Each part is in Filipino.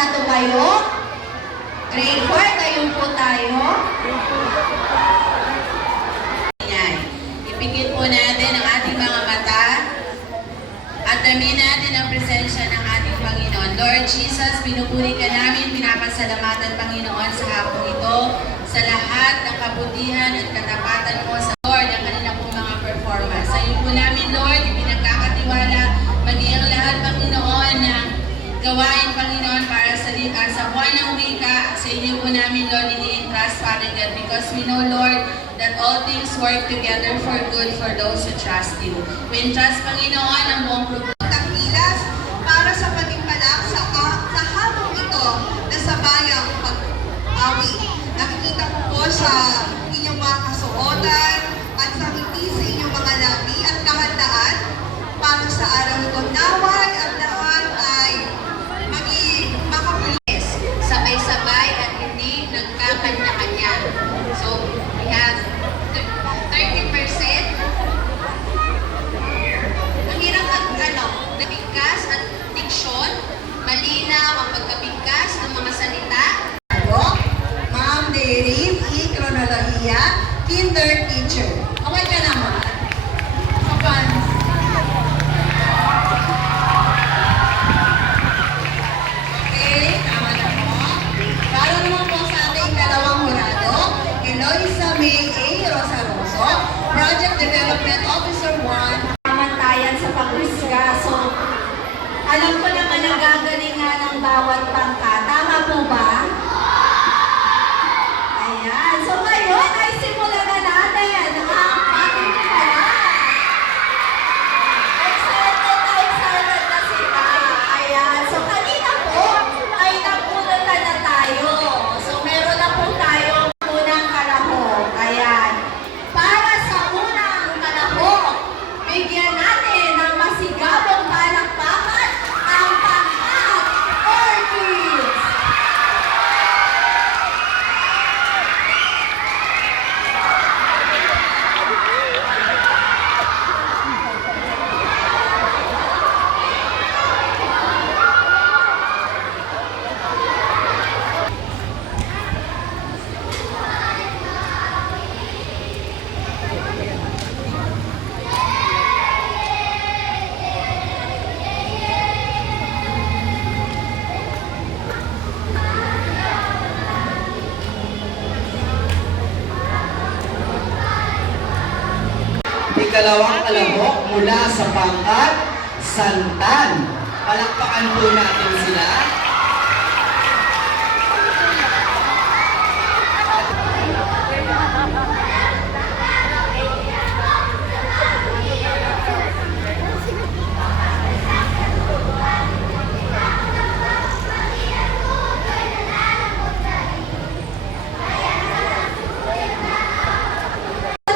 na tumayo? Grade 4, tayo po tayo. Ipikit po natin ang ating mga mata at damin natin ang presensya ng ating Panginoon. Lord Jesus, pinupuri ka namin, pinapasalamatan Panginoon sa hapong ito, sa lahat ng kabutihan at katapatan mo sa Lord, ang kanila pong mga performance. Sa iyo po namin, Lord, ipinagkakatiwala, maging ang lahat, Panginoon, ng gawain, Panginoon, para sa buwan ng wika. Sa inyo po namin, Lord, ini-entrust, Father God, because we know, Lord, that all things work together for good for those who trust you. We entrust, Panginoon, ang buong grupo. Takbilas para sa patimpalak sa hamong ito na sabayang pag-awi. Nakikita ko po sa inyong mga kasuotan at sa ngiti sa inyong mga labi at kahandaan para sa araw ito. Naway ang lahat ay maging makapulis, Sabay-sabay at hindi nagkakanya-kanya. So, we have 30%. Ang hirap bigkas at diksyon, malinaw ang pagkabigkas ng mga salita. Ma'am Derin E. Cronologia, Kinder Teacher. Okay ka naman? Kapan? Okay, tama na po. Para naman po sa ating dalawang hurado, Eloisa May A. Rosaroso, Project Development Officer 1. Pamantayan sa paghusga. So, alam ko naman ang gagalingan ng bawat bangka. Tama po ba? Ayan. So, ngayon ay simulan na natin ang ating pala. Excited na sila. Ayan. So, kanina po ay napulutan na tayo. So, meron na po tayong unang kalahok. Ayan. Para sa unang kalahok, bigyan natin ng masigabong palakpakan ang pangkat Orchids. Ikalawang kalahok mula sa pangkat Santan. Palakpakan po natin sila.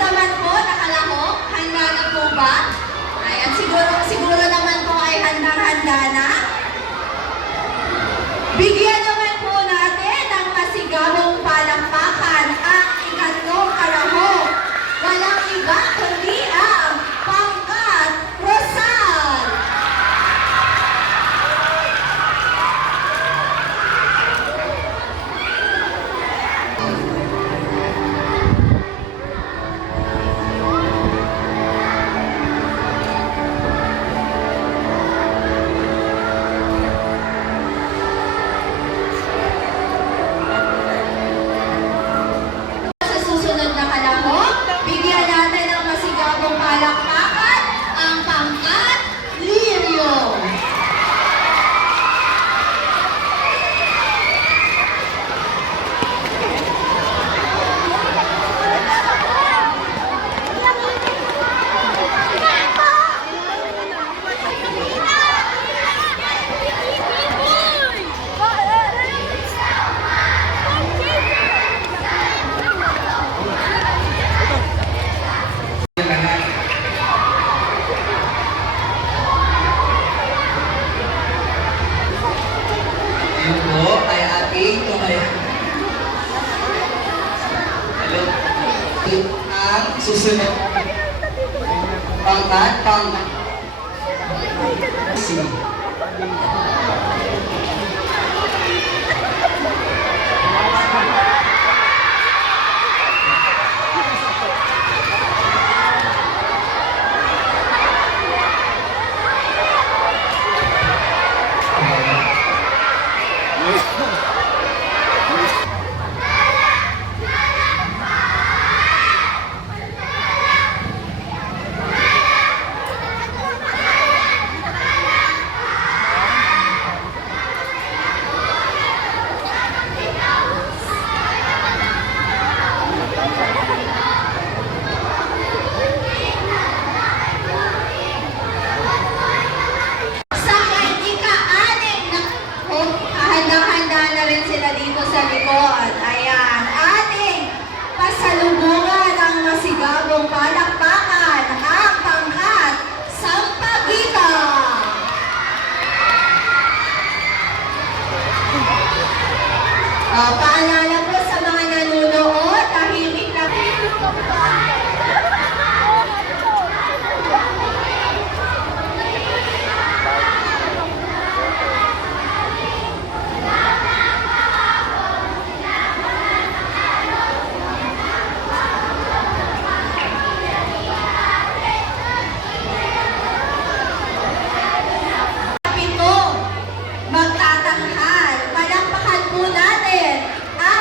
Naman po, nakalahok, handa na po ba? Ayan, siguro naman po ay handang-handa na. Bigyan naman po natin ng masigabong palakpakan ang ikatlong kalahok. Walang iba kundi ang pangkat Rosal. Sa susunod na kalahok, bigyan natin ng masigabong palakpakan ang pangkat Lirio. Yun po ay ating Hello. Ang susunod pangkat Paalala po sa mga nanonood, tahimik lang. Pito, magtatanghal. Palakpakan po natin ang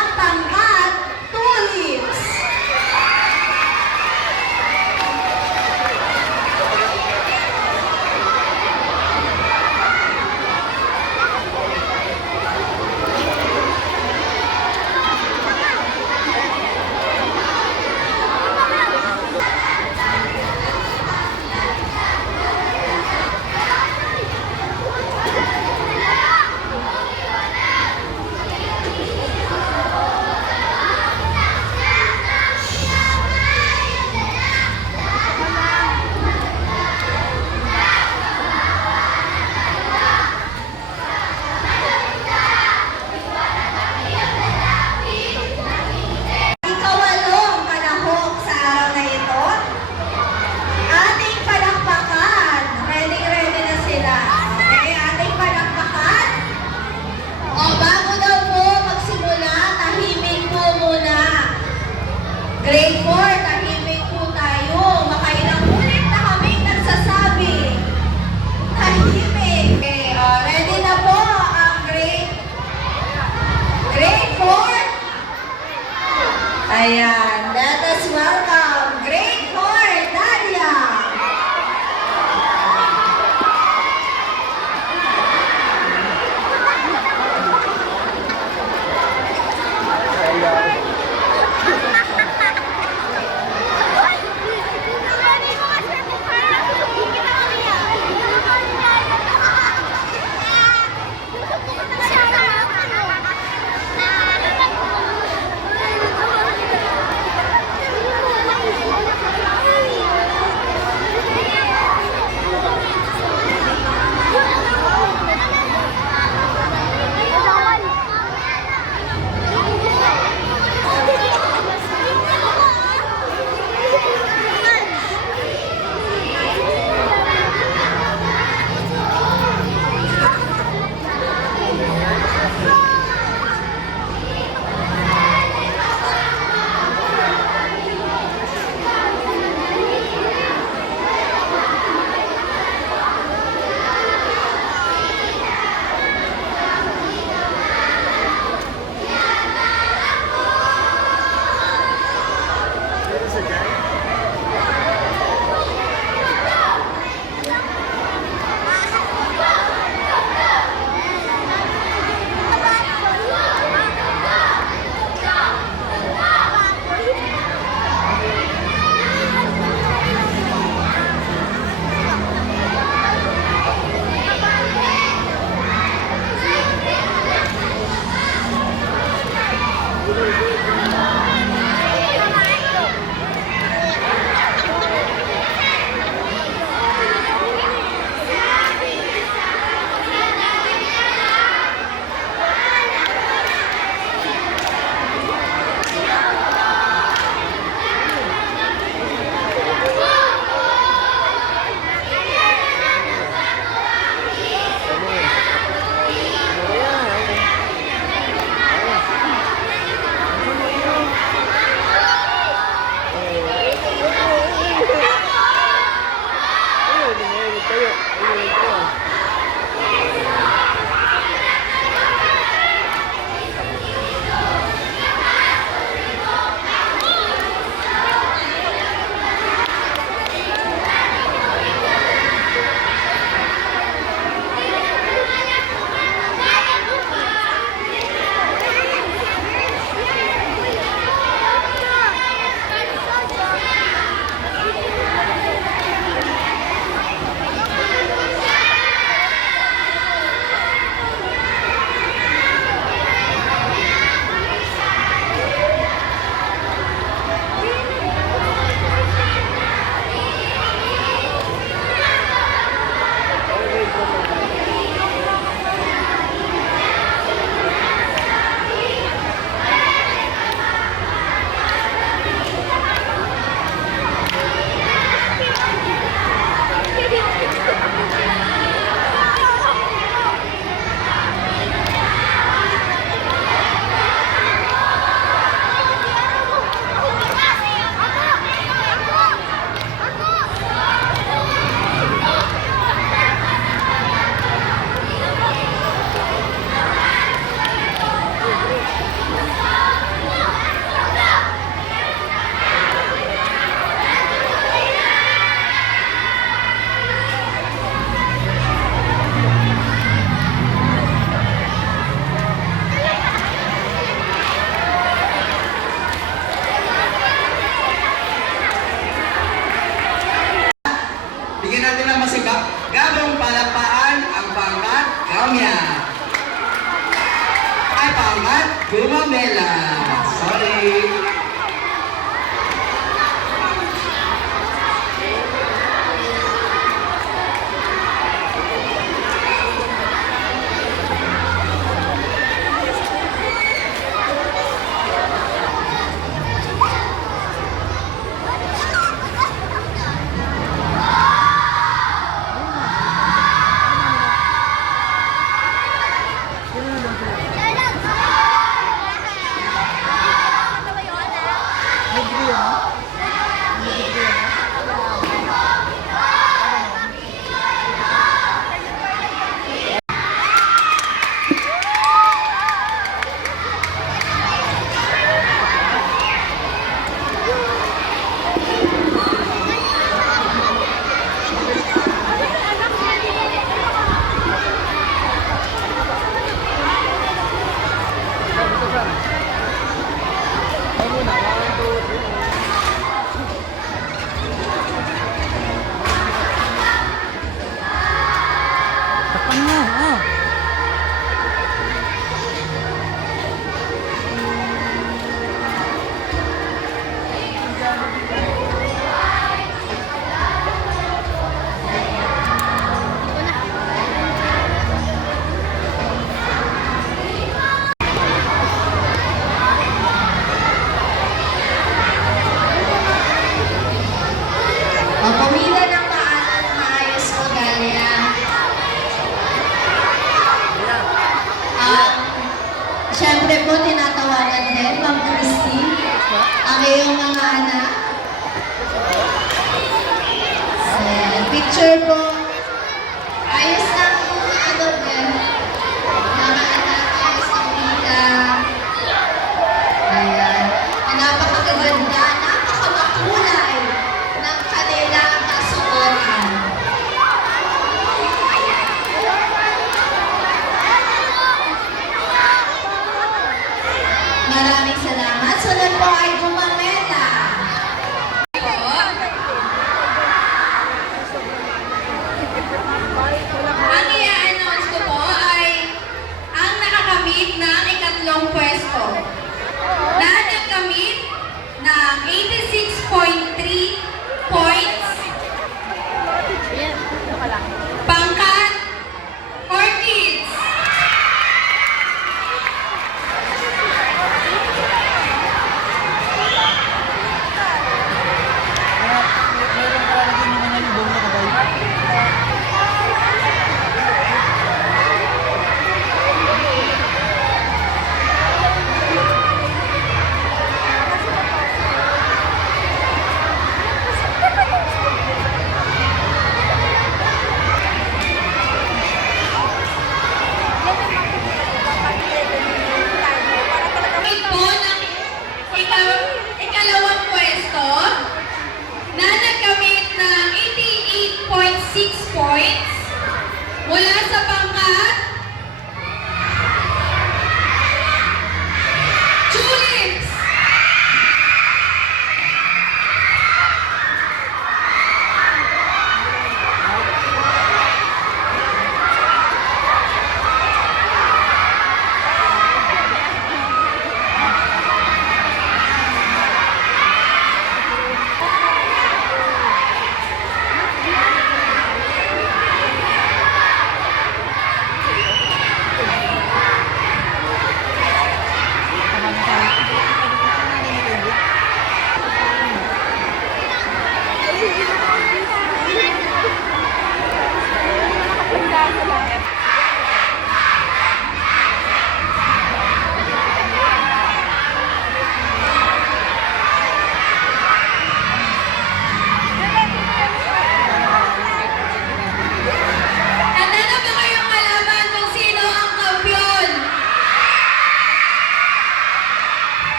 Gumamela. Sorry. Pumila ng maalat maayos po Galia. Siyempre po, tinatawagan din, Ma'am Christy, ang iyong mga anak. Picture po. Ayos lang po, ano din. Mga anak, ayos ang pila. Ayan. Napakaganda, napakamakulay ng kanilang kasuotan. Maraming salamat. Sunod po ay Gumamela. Ang i-announce ko po ay ang nakakamit ng ikatlong pwesto na nagkamit ng 86.3 points. Pangkat Orchids.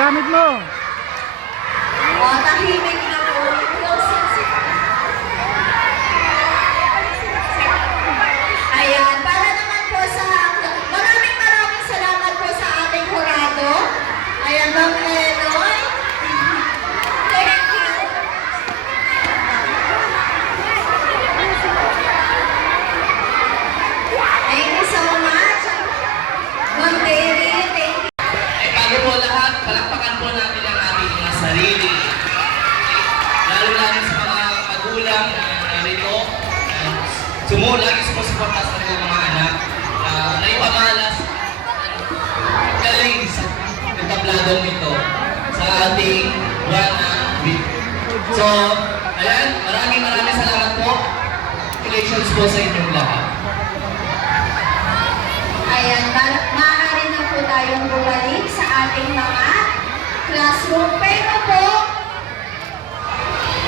gamit mo. O, tahimik na po. Ayan, para naman po sa maraming salamat po sa ating hurado. Ayan, Ma'am Eloy. Thank you. Thank you so much. Ma'am Mary, thank you. Ay bago po lahat, palakpakan po natin ang ating mga sarili. Lalo-lalo sa mga magulang na narito, lagi sumusuporta sa kanilang mga anak, na ipamalas galing sa entabladong nito sa ating week. So, ayan, maraming salamat po. Congratulations po sa inyong lahat. Ayan, maaari na po tayong bumalik sa ating mga classroom. Pero po,